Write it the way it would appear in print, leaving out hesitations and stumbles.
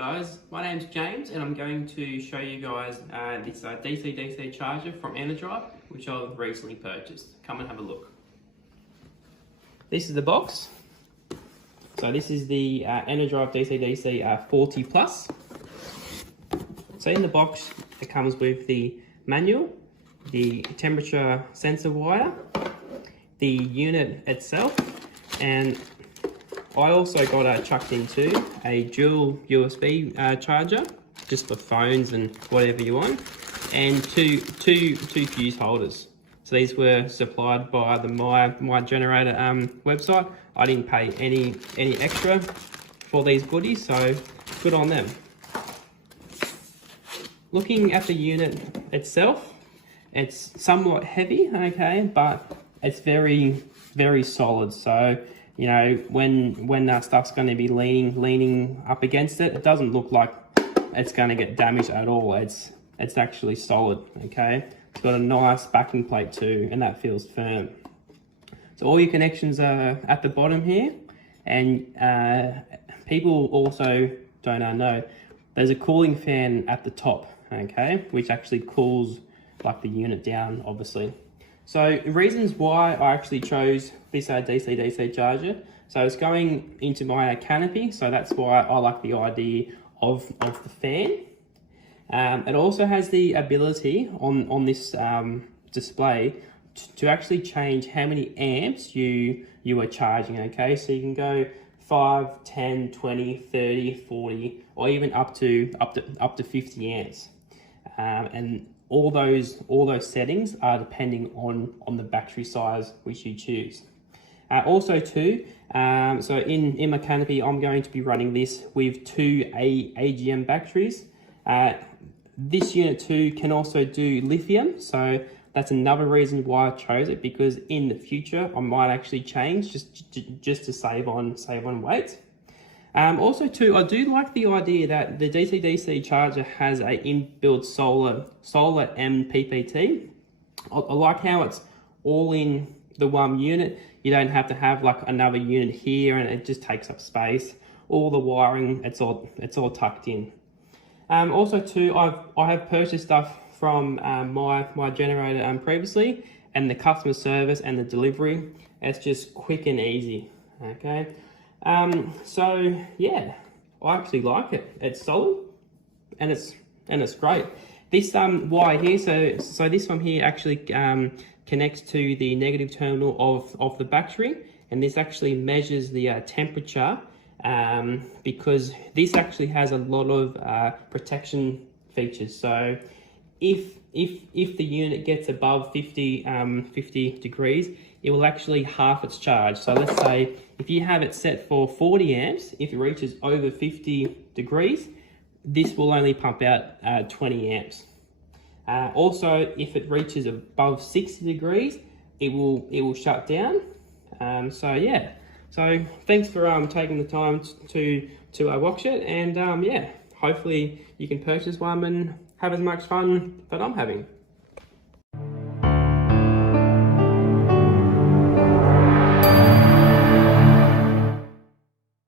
guys, my name's James and I'm going to show you guys this DC-DC charger from Enerdrive, which I've recently purchased. Come and have a look. This is the box. So this is the Enerdrive DC-DC 40 Plus. So in the box it comes with the manual, the temperature sensor wire, the unit itself, and I also got chucked into a dual USB charger, just for phones and whatever you want, and two fuse holders. So these were supplied by the my generator website. I didn't pay any extra for these goodies, so good on them. Looking at the unit itself, it's somewhat heavy, okay, but it's very solid. So you know, when that stuff's going to be leaning up against it, it doesn't look like it's going to get damaged at all. It's actually solid, okay? It's got a nice backing plate too, and that feels firm. So all your connections are at the bottom here, and people also don't know, there's a cooling fan at the top, okay? Which actually cools like the unit down, obviously. So reasons why I actually chose this DC-DC charger. So it's going into my canopy, so that's why I like the idea of the fan. It also has the ability on this display to actually change how many amps you are charging, okay? So you can go 5, 10, 20, 30, 40, or even up to 50 amps. And all those settings are depending on the battery size which you choose. Also too, so in my canopy, I'm going to be running this with two AGM batteries. This unit too can also do lithium, so that's another reason why I chose it, because in the future I might actually change just to save on weight. Also too, I do like the idea that the DC-DC charger has a inbuilt solar MPPT. I like how it's all in the one unit. You don't have to have like another unit here, and it just takes up space. All the wiring, it's all tucked in. Also too, I have purchased stuff from my generator previously, and the customer service and the delivery, it's just quick and easy. Okay. So yeah, I actually like it. It's solid and it's great. This wire here, so this one here actually connects to the negative terminal of the battery, and this actually measures the temperature, because this actually has a lot of protection features. So if the unit gets above 50 degrees, it will actually half its charge. So let's say if you have it set for 40 amps, if it reaches over 50 degrees, this will only pump out 20 amps. Also, if it reaches above 60 degrees, it will shut down. So yeah, so thanks for taking the time to watch it, and yeah, hopefully you can purchase one and have as much fun that I'm having.